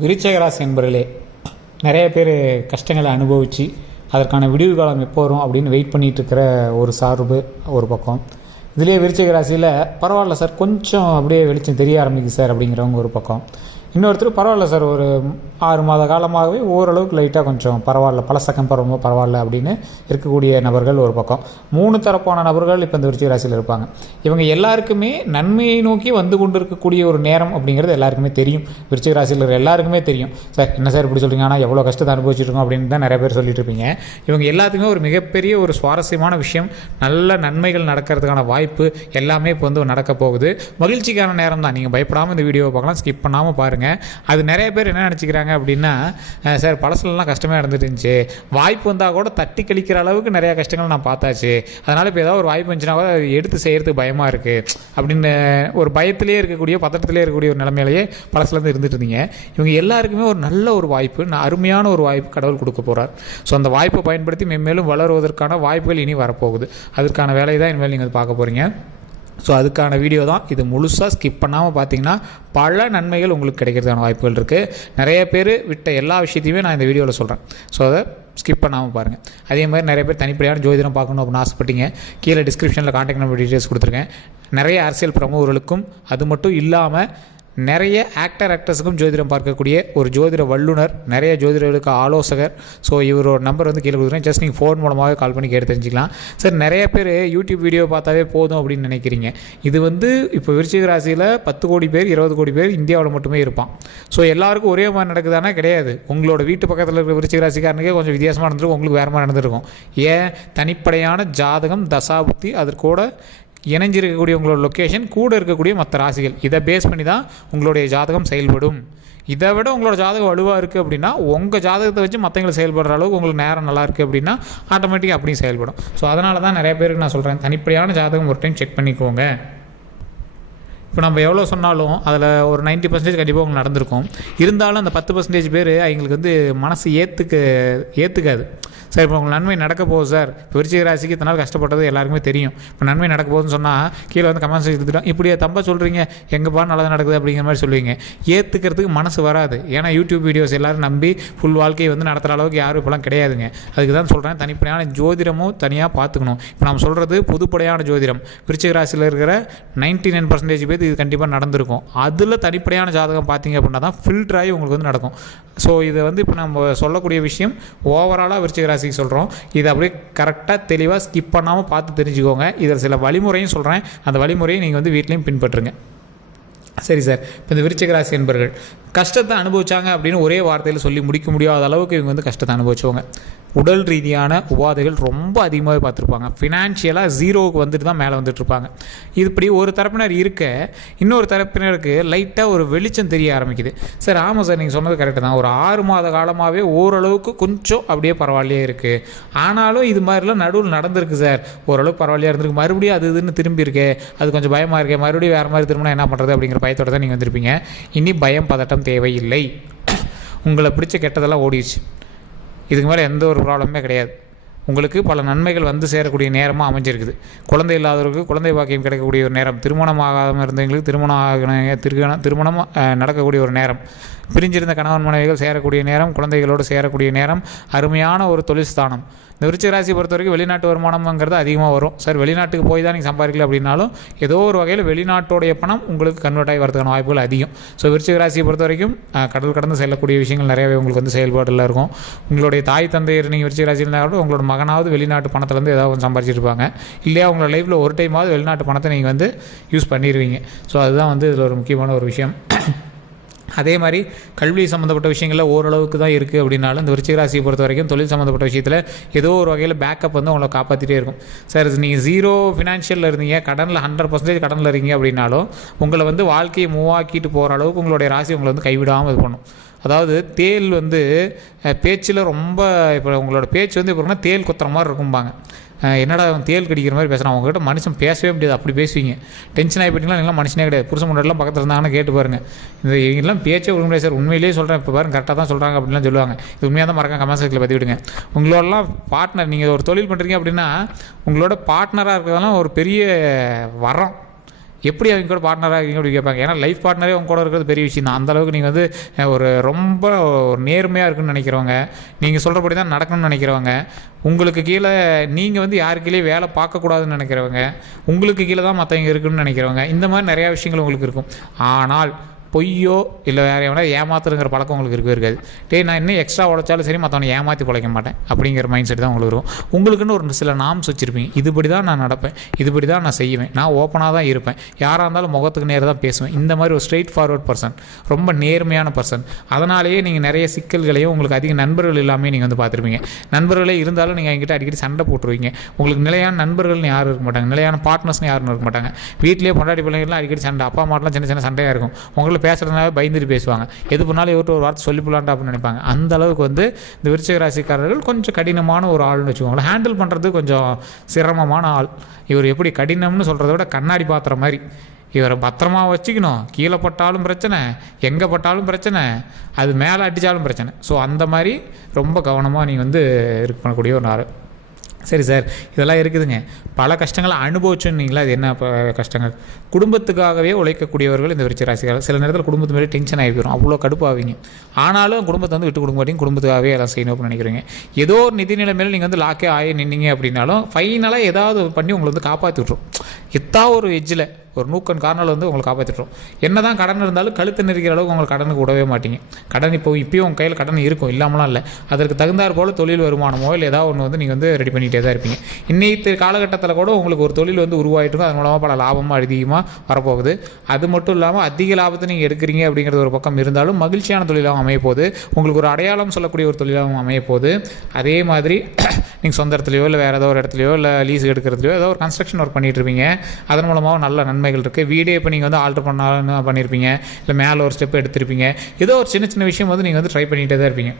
விருச்சிக ராசி என்பவர்களே, நிறைய பேர் கஷ்டங்களை அனுபவித்து அதற்கான விடிவு காலம் எப்போ வரும் அப்படின்னு வெயிட் பண்ணிகிட்டு இருக்கிற ஒரு சார்பு ஒரு பக்கம். இதுலேயே விருச்சிக ராசியில் பரவாயில்ல சார், கொஞ்சம் அப்படியே வெளிச்சம் தெரிய ஆரம்பிக்குது சார் அப்படிங்கிறவங்க ஒரு பக்கம். இன்னொருத்தர் பரவாயில்ல சார், ஒரு 6 மாத காலமாகவே ஓரளவுக்கு லைட்டாக கொஞ்சம் பரவாயில்ல, பழசக்கம் பரவ பரவாயில்ல அப்படின்னு இருக்கக்கூடிய நபர்கள் ஒரு பக்கம். 3 தரப்பான நபர்கள் இப்போ இந்த விருச்சிக ராசியில் இருப்பாங்க. இவங்க எல்லாருக்குமே நன்மையை நோக்கி வந்து கொண்டு இருக்கக்கூடிய ஒரு நேரம் அப்படிங்கிறது எல்லாருக்குமே தெரியும். விருச்சிக ராசியில் இருக்கிற எல்லாருக்குமே தெரியும். சார் என்ன சார் இப்படி சொல்கிறீங்க, ஆனால் எவ்வளோ கஷ்டத்தை அனுபவிச்சிருக்கோம் அப்படின்னு தான் நிறைய பேர் சொல்லிட்டு இருப்பீங்க. இவங்க எல்லாத்துக்குமே ஒரு மிகப்பெரிய ஒரு சுவாரஸ்யமான விஷயம், நல்ல நன்மைகள் நடக்கிறதுக்கான வாய்ப்பு எல்லாமே இப்போ வந்து நடக்க போகுது. மகிழ்ச்சிக்கான நேரம் தான். நீங்கள் பயப்படாமல் இந்த வீடியோவை பார்க்கலாம், ஸ்கிப் பண்ணாமல் பாருங்கள். அது நிறைய பேர் என்ன நினச்சிக்கிறாங்க அப்படின்னா, சார் பழசுலலாம் கஷ்டமாக இருந்துருந்துச்சு, வாய்ப்பு வந்தால் கூட தட்டி கழிக்கிற அளவுக்கு நிறையா கஷ்டங்கள் நான் பார்த்தாச்சு, அதனால் இப்போ ஏதாவது ஒரு வாய்ப்பு இருந்துச்சுன்னா கூட எடுத்து செய்கிறதுக்கு பயமாக இருக்குது அப்படின்னு ஒரு பயத்திலே இருக்கக்கூடிய, பதட்டத்திலே இருக்கக்கூடிய ஒரு நிலைமையிலேயே பழசுலேருந்து இருந்துட்டு இருந்தீங்க. இவங்க எல்லாருக்குமே ஒரு நல்ல ஒரு வாய்ப்பு, அருமையான ஒரு வாய்ப்பு கடவுள் கொடுக்க போகிறார். ஸோ அந்த வாய்ப்பை பயன்படுத்தி மென்மேலும் வளருவதற்கான வாய்ப்புகள் இனி வரப்போகுது. அதற்கான வேலையை தான் இனிமேல் நீங்கள் பார்க்க போகிறீங்க. ஸோ அதுக்கான வீடியோ தான் இது. முழுசாக ஸ்கிப் பண்ணாமல் பார்த்தீங்கன்னா பல நன்மைகள் உங்களுக்கு கிடைக்கிறதுக்கான வாய்ப்புகள் இருக்குது. நிறைய பேர் விட்ட எல்லா விஷயத்தையுமே நான் இந்த வீடியோவில் சொல்கிறேன். ஸோ அதை ஸ்கிப் பண்ணாமல் பாருங்கள். அதே மாதிரி நிறைய பேர் தனிப்படையான ஜோதிடம் பார்க்கணும் அப்படின்னு ஆசைப்பட்டீங்க. கீழே டிஸ்கிரிப்ஷனில் கான்டாக்ட் நம்பர் டீட்டெயில்ஸ் கொடுத்துருக்கேன். நிறைய அரசியல் பிரமுகர்களுக்கும் அது மட்டும் இல்லாமல் நிறைய ஆக்டர்ஸுக்கும் ஜோதிடம் பார்க்கக்கூடிய ஒரு ஜோதிட வல்லுனர், நிறைய ஜோதிடர்களுக்கு ஆலோசகர். ஸோ இவரோட நம்பர் வந்து கீழே கொடுக்குறேன். ஜஸ்ட் நீங்கள் ஃபோன் மூலமாகவே கால் பண்ணி கேட்டு தெரிஞ்சிக்கலாம். சார் நிறைய பேர் யூடியூப் வீடியோ பார்த்தாவே போதும் அப்படின்னு நினைக்கிறீங்க. இது வந்து இப்போ விருச்சிக ராசியில் 10 கோடி பேர் 20 கோடி பேர் இந்தியாவில் மட்டுமே இருப்பான். ஸோ எல்லாருக்கும் ஒரே மாதிரி நடக்குதானா? கிடையாது. உங்களோட வீட்டு பக்கத்தில் இருக்கிற விருச்சிக ராசிக்காரனுக்கே கொஞ்சம் வித்தியாசமாக நடந்திருக்கும், உங்களுக்கு வேறு மாதிரி நடந்திருக்கும். ஏன்? தனிப்படையான ஜாதகம், தசாபுக்தி, அதற்கூட இணைஞ்சிருக்கக்கூடிய உங்களோட லொக்கேஷன், கூட இருக்கக்கூடிய மற்ற ராசிகள், இதை பேஸ் பண்ணி தான் உங்களுடைய ஜாதகம் செயல்படும். இதை விட உங்களோட ஜாதகம் வலுவாக இருக்குது அப்படின்னா, உங்கள் ஜாதகத்தை வச்சு மற்றவங்களை செயல்படுற அளவுக்கு உங்களுக்கு நேரம் நல்லா இருக்குது அப்படின்னா ஆட்டோமேட்டிக்காக அப்படியும் செயல்படும். ஸோ அதனால தான் நிறைய பேருக்கு நான் சொல்கிறேன், தனிப்படையான ஜாதகம் ஒரு டைம் செக் பண்ணிக்கோங்க. இப்போ நம்ம எவ்வளோ சொன்னாலும் அதில் ஒரு 90% கண்டிப்பாக உங்களுக்கு நடந்திருக்கும். இருந்தாலும் அந்த 10% பேர் அவங்களுக்கு வந்து மனசு ஏற்றுக்காது. சார் இப்போ உங்களுக்கு நன்மை நடக்க போகுது சார், இப்போ விருச்சிக ராசிக்கு இத்தனை நாள் கஷ்டப்பட்டது எல்லாருக்குமே தெரியும், இப்போ நன்மை நடக்க போகுதுன்னு சொன்னால் கீழே வந்து கமெண்ட்ஸ் எடுத்துட்டோம், இப்படியே தம்பா சொல்கிறீங்க, எங்கேப்பா நல்லது நடக்குது அப்படிங்கிற மாதிரி சொல்லுவீங்க. ஏற்றுக்கிறதுக்கு மனசு வராது. ஏன்னா யூடியூப் வீடியோஸ் எல்லோரும் நம்பி ஃபுல் வாழ்க்கையை வந்து நடத்துகிற அளவுக்கு யாரும் இப்போலாம் கிடையாதுங்க. அதுக்கு தான் சொல்கிறேன், தனிப்படையான ஜோதிடமும் தனியாக பார்த்துக்கணும். இப்போ நம்ம சொல்கிறது பொதுப்படையான ஜோதிடம். விருச்சிக ராசியில் இருக்கிற 99% பேர் இது கண்டிப்பாக நடந்திருக்கும். அதில் தனிப்படையான ஜாதகம் பார்த்தீங்க அப்படின்னா தான் ஃபில்டர் ஆகி உங்களுக்கு வந்து நடக்கும். ஸோ இதை வந்து இப்போ நம்ம சொல்லக்கூடிய விஷயம் ஓவராலாக விருச்சிக ராசிக்கு சொல்கிறோம். இதை அப்படியே கரெக்டாக தெளிவாக ஸ்கிப் பண்ணாமல் பார்த்து தெரிஞ்சுக்கோங்க. இதில் சில வழிமுறையும் சொல்கிறேன், அந்த வழிமுறையை நீங்கள் வந்து வீட்லேயும் பின்பற்றுங்க. சரி சார், இப்போ இந்த விருச்சிக ராசி என்பர்கள் கஷ்டத்தை அனுபவிச்சாங்க அப்படின்னு ஒரே வார்த்தையில் சொல்லி முடிக்க முடியாத அளவுக்கு இவங்க வந்து கஷ்டத்தை அனுபவிச்சவங்க. உடல் ரீதியான உபாதைகள் ரொம்ப அதிகமாகவே பார்த்துருப்பாங்க. ஃபினான்ஷியலாக ஜீரோவுக்கு வந்துட்டு தான் மேலே வந்துட்டுருப்பாங்க. இது இப்படி ஒரு தரப்பினர் இருக்க, இன்னொரு தரப்பினருக்கு லைட்டாக ஒரு வெளிச்சம் தெரிய ஆரம்பிக்குது. சார் ஆமாம் சார், நீங்கள் சொன்னது கரெக்டு தான். ஒரு 6 மாத காலமாகவே ஓரளவுக்கு கொஞ்சம் அப்படியே பரவாயில்லையே இருக்குது. ஆனாலும் இது மாதிரிலாம் நடுவில் நடந்திருக்கு சார், ஓரளவுக்கு பரவாயில்லையா இருந்திருக்கு, மறுபடியும் அது இதுன்னு திரும்பி இருக்கே, அது கொஞ்சம் பயமாக இருக்கே, மறுபடியும் வேறு மாதிரி திரும்பினா என்ன பண்ணுறது அப்படிங்கிற பயத்தோடு தான் நீங்கள் வந்திருப்பீங்க. இனி பயம் பதட்டம் தேவையில்லை. உங்களை பிடிச்ச கெட்டதெல்லாம் ஓடிடுச்சு. இதுக்கு மேலே எந்த ஒரு ப்ராப்ளமே கிடையாது. உங்களுக்கு பல நன்மைகள் வந்து சேரக்கூடிய நேரமாக அமைஞ்சிருக்குது. குழந்தை இல்லாதவர்களுக்கு குழந்தை பாக்கியம் கிடைக்கக்கூடிய ஒரு நேரம், திருமணம் ஆகாமல் இருந்தவங்களுக்கு திருமணம் நடக்கக்கூடிய ஒரு நேரம், பிரிஞ்சிருந்த கணவன் மனைவிகள் சேரக்கூடிய நேரம், குழந்தைகளோடு சேரக்கூடிய நேரம், அருமையான ஒரு தொழில் ஸ்தானம். இந்த விருச்சிக ராசி பொறுத்த வரைக்கும் வெளிநாட்டு வருமானம்ங்கிறது அதிகமாக வரும். சார் வெளிநாட்டுக்கு போய் தான் நீங்கள் சம்பாதிக்கல அப்படின்னாலும் ஏதோ ஒரு வகையில் வெளிநாட்டோடைய பணம் உங்களுக்கு கன்வெர்ட் ஆகி வரதுக்கான வாய்ப்புகள் அதிகம். ஸோ விருச்சிக ராசியை பொறுத்த வரைக்கும் கடல் கடந்து செல்லக்கூடிய விஷயங்கள் நிறையவே உங்களுக்கு வந்து செயல்பாட்டில் இருக்கும். உங்களுடைய தாய் தந்தையர் நீங்கள் விருச்சிக ராசியில் இருந்தாலும் உங்களோட மகனாவது வெளிநாட்டு பணத்துலேருந்து ஏதாவது கொஞ்சம் சம்பாதிச்சிருப்பாங்க. இல்லையா உங்களோட லைஃப்பில் ஒரு டைமாவது வெளிநாட்டு பணத்தை நீங்கள் வந்து யூஸ் பண்ணிடுவீங்க. ஸோ அதுதான் வந்து இதில் ஒரு முக்கியமான ஒரு விஷயம். அதே மாதிரி கல்வி சம்மந்தப்பட்ட விஷயங்களில் ஓரளவுக்கு தான் இருக்குது அப்படின்னாலும் இந்த விருச்சிக ராசியை பொறுத்த வரைக்கும் தொழில் சம்மந்தப்பட்ட விஷயத்தில் ஏதோ ஒரு வகையில் பேக்கப் வந்து உங்களை காப்பாற்றிட்டே இருக்கும். சார் நீங்கள் 0 ஃபினான்ஷியலில் இருந்தீங்க, கடனில் 100% கடனில் இருக்கீங்க அப்படின்னாலும் உங்களை வந்து வாழ்க்கையை மூவாக்கிட்டு போகிற அளவுக்கு உங்களுடைய ராசி உங்களை வந்து கைவிடாமல் இது பண்ணும். அதாவது தேல் வந்து பேச்சில் ரொம்ப, இப்போ உங்களோட பேச்சு வந்து இப்போ தேல் குத்துற மாதிரி இருக்கும்பாங்க. என்னடா அவன் தேல் கடிக்கிற மாதிரி பேசுகிறான், அவங்ககிட்ட மனுஷன் பேசவே முடியாது, அப்படி பேசுவீங்க. டென்ஷன் ஆகி போயிட்டீங்களா, நீங்களாம் மனுஷனே கிடையாது. புருஷன் முன்னாடிலாம் பக்கத்தில் இருந்தாங்கன்னா கேட்டு பாருங்கள். இந்த இவங்கெல்லாம் பேச்சே கொடுக்க முடியாது சார், உண்மையிலேயே சொல்கிறேன், இப்போ பாருங்க கரெக்டாக தான் சொல்கிறாங்க அப்படின்லாம் சொல்லுவாங்க. இது உண்மையாக தான் மறக்காம கமெண்ட் செக்ஷனில் பற்றி விடுங்க. உங்களோடலாம் பார்ட்னர், நீங்கள் ஒரு தொழில் பண்ணுறீங்க அப்படின்னா உங்களோட பார்ட்னராக இருக்கிறதெல்லாம் ஒரு பெரிய வரம். எப்படி அவங்க கூட பார்ட்னராக இருக்கீங்க அப்படி கேட்பாங்க. ஏன்னா லைஃப் பார்ட்னரே அவங்க கூட இருக்கிறது பெரிய விஷயம் தான். அந்தளவுக்கு நீங்கள் வந்து ஒரு ரொம்ப நேர்மையாக இருக்குன்னு நினைக்கிறவங்க, நீங்கள் சொல்கிறபடி தான் நடக்கணும்னு நினைக்கிறவங்க, உங்களுக்கு கீழே நீங்கள் வந்து யாரு கீழே வேலை பார்க்கக்கூடாதுன்னு நினைக்கிறவங்க, உங்களுக்கு கீழே தான் மற்றவங்க இருக்குன்னு நினைக்கிறவங்க, இந்த மாதிரி நிறையா விஷயங்கள் உங்களுக்கு இருக்கும். ஆனால் பொய்யோ இல்லை வேறு எவனா ஏமாத்துறங்கிற பழக்கம் உங்களுக்கு இருக்கவே இருக்காது. நான் இன்னும் எக்ஸ்ட்ரா உழைச்சாலும் சரி மற்றவனை ஏமாற்றி பிழைக்க மாட்டேன் அப்படிங்கிற மைண்ட் செட் தான் உங்களுக்கு இருக்கும். உங்களுக்குன்னு ஒரு சில நாம்ஸ் வச்சுருப்பீங்க. இதுபடி தான் நான் நடப்பேன், இதுபடி தான் நான் செய்வேன், நான் ஓப்பனாக தான் இருப்பேன், யாராக இருந்தாலும் முகத்துக்கு நேராக தான் பேசுவேன். இந்த மாதிரி ஒரு ஸ்ட்ரெயிட் ஃபார்வர்ட் பர்சன், ரொம்ப நேர்மையான பர்சன். அதனாலேயே நீங்கள் நிறைய சிக்கல்களையும் உங்களுக்கு அதிக நண்பர்கள் இல்லாமல் நீங்கள் வந்து பார்த்துருப்பீங்க. நண்பர்களே இருந்தாலும் நீங்கள் என்கிட்ட அடிக்கடி சண்டை போட்டுருவீங்க. உங்களுக்கு நிலையான நண்பர்கள்னு யாரும் இருக்க மாட்டாங்க, நிலையான பார்ட்னர்ஸ்னு யாரும் இருக்க மாட்டாங்க. வீட்டிலேயே பொண்டாட்டி பிள்ளைங்கள்லாம் அடிக்கடி சண்டை, அப்பா அம்மாட்டெலாம் சின்ன சின்ன சண்டையாக இருக்கும். உங்களுக்கு பேசுகிறதுனால பயந்துட்டு பேசுவாங்க, எது பண்ணாலும் இவர்கிட்ட ஒரு வார்த்தை சொல்லி போலான்டா அப்படின்னு நினைப்பாங்க. அந்த அளவுக்கு வந்து இந்த விருச்சிக ராசிக்காரர்கள் கொஞ்சம் கடினமான ஒரு ஆள்னு வச்சுக்கோங்களேன். ஹேண்டில் பண்ணுறது கொஞ்சம் சிரமமான ஆள். இவர் எப்படி கடினம்னு சொல்கிறத விட கண்ணாடி பாத்திர மாதிரி. இவரை பத்திரமா வச்சுக்கணும், கீழே பட்டாலும் பிரச்சனை, எங்கே பட்டாலும் பிரச்சனை, அது மேலே அடித்தாலும் பிரச்சனை. ஸோ அந்த மாதிரி ரொம்ப கவனமாக நீங்கள் வந்து இருக்கு பண்ணக்கூடிய ஒரு ஆள். சரி சார், இதெல்லாம் இருக்குதுங்க, பல கஷ்டங்களை அனுபவிச்சுன்னீங்களா? அது என்ன கஷ்டங்கள்? குடும்பத்துக்காகவே உழைக்கக்கூடியவர்கள் இந்த விருச்சிக ராசிக்காரர்கள். சில நேரத்தில் குடும்பத்து மேலே டென்ஷன் ஆகி போயிடும், அவ்வளோ கடுப்பாவீங்க. ஆனாலும் குடும்பத்தை வந்து விட்டு கொடுக்க மாட்டீங்க, குடும்பத்துக்காகவே எல்லாம் செய்யணும் அப்படின்னு நினைக்கிறீங்க. ஏதோ ஒரு நிதிநிலை மேலே நீங்கள் வந்து லாக்கே ஆகி நின்னீங்க அப்படின்னாலும் ஃபைனலாக ஏதாவது பண்ணி உங்களை வந்து காப்பாற்றி விட்ரும். எத்தா ஒரு எஜ்ஜில் ஒரு நூக்கன் கார்னரில் வந்து உங்களை காப்பாற்றிட்டுரும். என்ன தான் கடன் இருந்தாலும் கழுத்து நெருக்கிற அளவுக்கு உங்களுக்கு கடனுக்கு விடவே மாட்டீங்க. கடன் இப்போயும் உங்கள் கையில் கடன் இருக்கும், இல்லாமலாம் இல்லை. அதற்கு தகுந்தாற் போல் தொழில் வருமானமோ இல்லை ஏதாவது ஒன்று வந்து நீங்கள் வந்து ரெடி பண்ணிகிட்டே தான் இருப்பீங்க. இன்னைக்கு காலகட்டத்தில் கூட உங்களுக்கு ஒரு தொழில் வந்து உருவாகிட்டு அதன் மூலமாக பல லாபமாக அதிகமாக வரப்போகுது. அது மட்டும் இல்லாமல் அதிக லாபத்தை நீங்கள் எடுக்கிறீங்க அப்படிங்கிறது ஒரு பக்கம் இருந்தாலும் மகிழ்ச்சியான தொழிலாகவும் அமையப்போகுது. உங்களுக்கு ஒரு அடையாளம் சொல்லக்கூடிய ஒரு தொழிலாகவும் அமையப்போகுது. அதே மாதிரி நீங்கள் சொந்த இடத்துலையோ இல்லை வேறு ஏதோ ஒரு இடத்துலையோ இல்லை லீஸ் எடுக்கிறதுலையோ ஏதோ ஒரு கன்ஸ்ட்ரக்ஷன் ஒர்க் பண்ணிகிட்டு இருப்பீங்க. அதன் மூலமாக நல்ல நன்மைகள் இருக்குது. வீடே இப்போ நீங்கள் வந்து ஆல்ட்ரு பண்ணாலும் பண்ணியிருப்பீங்க, இல்லை மேலே ஒரு ஸ்டெப் எடுத்திருப்பீங்க. ஏதோ ஒரு சின்ன சின்ன விஷயம் வந்து நீங்கள் வந்து ட்ரை பண்ணிகிட்டே தான் இருப்பீங்க.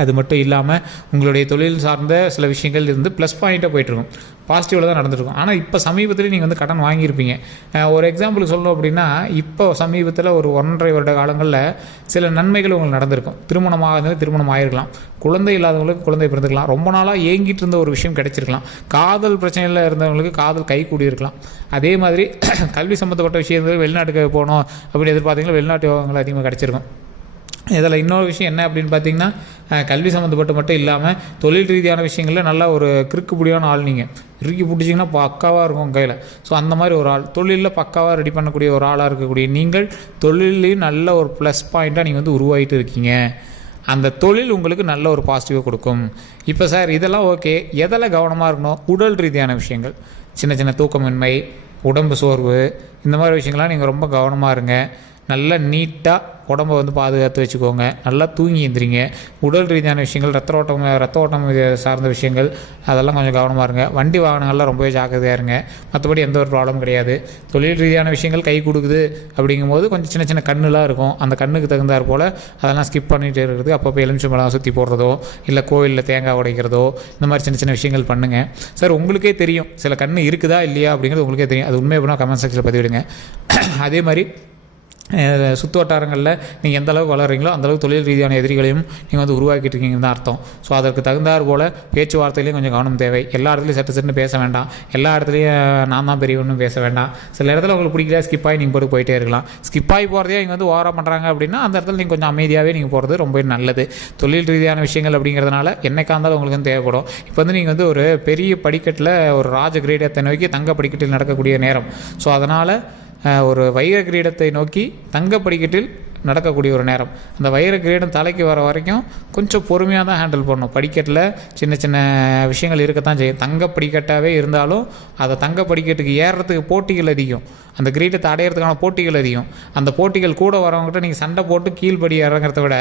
அது மட்டும் இல்லாமல் உங்களுடைய தொழில் சார்ந்த சில விஷயங்கள் இருந்து ப்ளஸ் பாயிண்ட்டாக போய்ட்டுருக்கும், பாசிட்டிவில் தான் நடந்துருக்கும். ஆனால் இப்போ சமீபத்தில் நீங்கள் வந்து கடன் வாங்கியிருப்பீங்க. ஒரு எக்ஸாம்பிளுக்கு சொல்லணும் அப்படின்னா, இப்போ சமீபத்தில் ஒரு 1.5 வருட காலங்களில் சில நன்மைகள் உங்களுக்கு நடந்திருக்கும். திருமணமாக திருமணம் ஆகிருக்கலாம், குழந்தை இல்லாதவங்களுக்கு குழந்தை பிறந்துக்கலாம், ரொம்ப நாளாக ஏங்கிட்டு இருந்த ஒரு விஷயம் கிடைச்சிருக்கலாம், காதல் பிரச்சனையில் இருந்தவங்களுக்கு காதல் கை கூடியிருக்கலாம். அதே மாதிரி கல்வி சம்மந்தப்பட்ட விஷயங்கள் வெளிநாட்டுக்கு போகணும் அப்படின்னு எதிர்பார்த்தீங்கன்னா வெளிநாட்டு யோகங்கள் அதிகமாக கிடச்சிருக்கும். இதில் இன்னொரு விஷயம் என்ன அப்படின்னு பார்த்தீங்கன்னா, கல்வி சம்மந்தப்பட்டு மட்டும் இல்லாமல் தொழில் ரீதியான விஷயங்களில் நல்லா ஒரு கிறுக்குப்படியான ஆள். நீங்கள் இறுக்கி பிடிச்சிங்கன்னா பக்காவாக இருக்கும் கையில். ஸோ அந்த மாதிரி ஒரு ஆள், தொழிலில் பக்காவாக ரெடி பண்ணக்கூடிய ஒரு ஆளாக இருக்கக்கூடிய நீங்கள் தொழிலையும் நல்ல ஒரு ப்ளஸ் பாயிண்ட்டாக நீங்கள் வந்து உருவாகிட்டு இருக்கீங்க. அந்த தொழில் உங்களுக்கு நல்ல ஒரு பாசிட்டிவாக கொடுக்கும். இப்போ சார் இதெல்லாம் ஓகே, எதில் கவனமாக இருக்கணும்? உடல் ரீதியான விஷயங்கள், சின்ன சின்ன தூக்கமின்மை, உடம்பு சோர்வு, இந்த மாதிரி விஷயங்கள்லாம் நீங்கள் ரொம்ப கவனமாக இருங்க. நல்லா நீட்டாக உடம்பை வந்து பாதுகாத்து வச்சுக்கோங்க, நல்லா தூங்கி எந்திரிங்க. உடல் ரீதியான விஷயங்கள், ரத்த ஓட்டம் சார்ந்த விஷயங்கள் அதெல்லாம் கொஞ்சம் கவனமாக இருங்க. வண்டி வாகனங்கள்லாம் ரொம்பவே ஜாக்கிரதையாக இருங்க. மற்றபடி எந்த ஒரு ப்ராப்ளம் கிடையாது. தொழில் ரீதியான விஷயங்கள் கை கொடுக்குது அப்படிங்கும்போது கொஞ்சம் சின்ன சின்ன கண்ணுலாம் இருக்கும், அந்த கண்ணுக்கு தகுந்தாற் போல் அதெல்லாம் ஸ்கிப் பண்ணிகிட்டு இருக்கிறது. அப்பப்போ எலுமிச்சம்பழம் சுற்றி போடுறதோ இல்லை கோயிலில் தேங்காய் உடைக்கிறதோ இந்த மாதிரி சின்ன சின்ன விஷயங்கள் பண்ணுங்கள். சார் உங்களுக்கே தெரியும் சில கண் இருக்குதா இல்லையா அப்படிங்கிறது உங்களுக்கே தெரியும். அது உண்மை அப்படின்னா கமெண்ட் செக்ஷனில் பதிவிடுங்க. அதே மாதிரி சுற்று வட்டாரங்களில் நீங்கள் எந்த அளவுக்கு வளர்கிறீங்களோ அந்தளவுக்கு தொழில் ரீதியான எதிரிகளையும் நீங்கள் வந்து உருவாக்கிட்டு இருக்கீங்கன்னு தான் அர்த்தம். ஸோ அதற்கு தகுந்தாற் போல் பேச்சுவார்த்தையிலையும் கொஞ்சம் கவனம் தேவை. எல்லா இடத்துலையும் சட்டுன்னு பேச வேண்டாம், எல்லா இடத்துலையும் நான் தான் பெரியவன்னு பேச வேண்டாம். சில இடத்துல உங்களுக்கு பிடிக்கல ஸ்கிப்பாகி நீங்கள் போயிட்டே இருக்கலாம். ஸ்கிப்பாகி போகிறதே இங்கே வந்து ஓவராக பண்ணுறாங்க அப்படின்னா அந்த இடத்துல நீங்கள் கொஞ்சம் அமைதியாகவே நீங்கள் போகிறது ரொம்ப நல்லது. தொழில் ரீதியான விஷயங்கள் அப்படிங்கிறதுனால என்னைக்கா இருந்தாலும் உங்களுக்கு வந்து தேவைப்படும். இப்போ வந்து நீங்கள் வந்து ஒரு பெரிய படிக்கட்டில் ஒரு ராஜ கிரீடத்தை நோக்கி தங்க படிக்கட்டில் நடக்கக்கூடிய நேரம். ஸோ அதனால் ஒரு வைர கிரீடத்தை நோக்கி தங்க படிக்கட்டில் நடக்கக்கூடிய ஒரு நேரம். அந்த வைர கிரீடம் தலைக்கு வர வரைக்கும் கொஞ்சம் பொறுமையாக தான் ஹேண்டில் பண்ணணும். படிக்கட்டில் சின்ன சின்ன விஷயங்கள் இருக்கத்தான் செய்யும். தங்க படிக்கட்டாகவே இருந்தாலும் அதை தங்க படிக்கட்டுக்கு ஏறுறதுக்கு போட்டிகள் அதிகம், அந்த கிரீடத்தை அடையிறதுக்கான போட்டிகள் அதிகம். அந்த போட்டிகள் கூட வரவங்ககிட்ட நீங்கள் சண்டை போட்டு கீழ்படி இறங்கிறத விட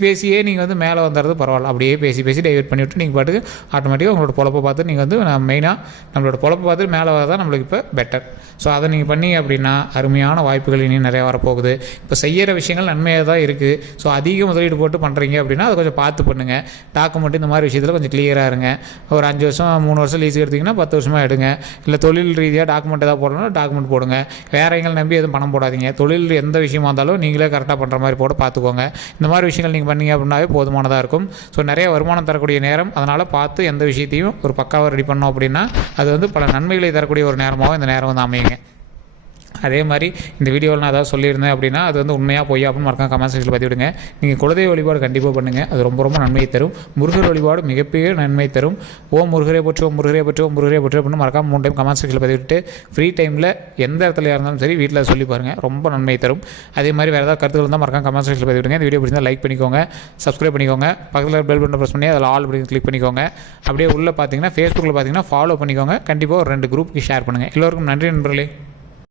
பேசியே நீங்கள் வந்து மேலே வந்துடுறது பரவாயில்ல. அப்படியே பேசி டைவர்ட் பண்ணிவிட்டு நீங்கள் பாட்டுக்கு ஆட்டோமேட்டிக்காக உங்களோட பொழப்பை பார்த்து நீங்கள் வந்து மெயினாக நம்மளோட பொழப்பை பார்த்து மேலே வரதான் நம்மளுக்கு இப்போ பெட்டர். ஸோ அதை நீங்கள் பண்ணீங்க அப்படின்னா அருமையான வாய்ப்புகள் இன்னும் நிறையா வரப்போகுது. இப்போ செய்கிற விஷயங்கள் நன்மையாக தான் இருக்குது. ஸோ அதிக முதலீடு போட்டு பண்ணுறீங்க அப்படின்னா அதை கொஞ்சம் பார்த்து பண்ணுங்கள். டாக்குமெண்ட் இந்த மாதிரி விஷயத்தில் கொஞ்சம் கிளியராக இருங்க. ஒரு 5 வருஷம் 3 வருஷம் லீஸ் எடுத்திங்கன்னா 10 வருஷமாக எடுங்க. இல்லை தொழில் ரீதியாக டாக்குமெண்ட் ஏதாவது போடணும்னா டாக்குமெண்ட் போடுங்க. வேற எங்களை நம்பி எதுவும் பணம் போடாதீங்க. தொழில் எந்த விஷயமா இருந்தாலும் நீங்களே கரெக்டாக பண்ணுற மாதிரி போட்டு பார்த்துக்கோங்க. இந்த மாதிரி விஷயங்கள் நீங்கள் பண்ணீங்க அப்படின்னாவே போதுமானதாக இருக்கும். ஸோ நிறைய வருமானம் தரக்கூடிய நேரம். அதனால் பார்த்து எந்த விஷயத்தையும் ஒரு பக்காவாக ரெடி பண்ணோம் அப்படின்னா அது வந்து பல நன்மைகளை தரக்கூடிய ஒரு நேரமாகவும் இந்த நேரம் வந்து அமையுங்க. அதே மாதிரி இந்த வீடியோவில் நான் ஏதாவது சொல்லியிருந்தேன் அப்படின்னா அது வந்து உண்மையாக பொய்யா அப்படின்னு மறக்காம கமெண்ட் செக்ஷனில் பதிவிடுங்க. நீங்கள் குலதெய்வ வழிபாடு கண்டிப்பாக பண்ணுங்கள், அது ரொம்ப ரொம்ப நன்மையை தரும். முருகர் வழிபாடு மிகப்பெரிய நன்மை தரும். ஓம் முருகரே போற்றி, ஓம் முருகரே போற்றி, ஓம் முருகரே போற்றி அப்படின்னு மறக்காம 3 டைம் கமெண்ட் செக்ஷனில் பதிவிட்டு ஃப்ரீ டைமில் எந்த இடத்துல இருந்தாலும் சரி வீட்டில் சொல்லி பாருங்கள், ரொம்ப நன்மை தரும். அதே மாதிரி வேறு ஏதாவது கருத்துக்கள் இருந்தால் மறக்காம கமெண்ட் செக்ஷனில் பதிவிடுங்க. இந்த வீடியோ பிடிச்சிருந்தால் லைக் பண்ணிக்கோங்க, சப்ஸ்கிரைப் பண்ணிக்கோங்க, பக்கத்தில் பெல் பட்டன் ப்ரெஸ் பண்ணி அதில் ஆல் அப்படின்னு கிளிக் பண்ணிக்கோங்க. அப்படியே உள்ளே பார்த்தீங்கன்னா ஃபேஸ்புக்கில் பார்த்தீங்கன்னா ஃபாலோ பண்ணிக்கோங்க. கண்டிப்பாக ஒரு 2 குரூப்புக்கு ஷேர் பண்ணுங்கள். எல்லோருக்கும் நன்றி நண்பர்களே.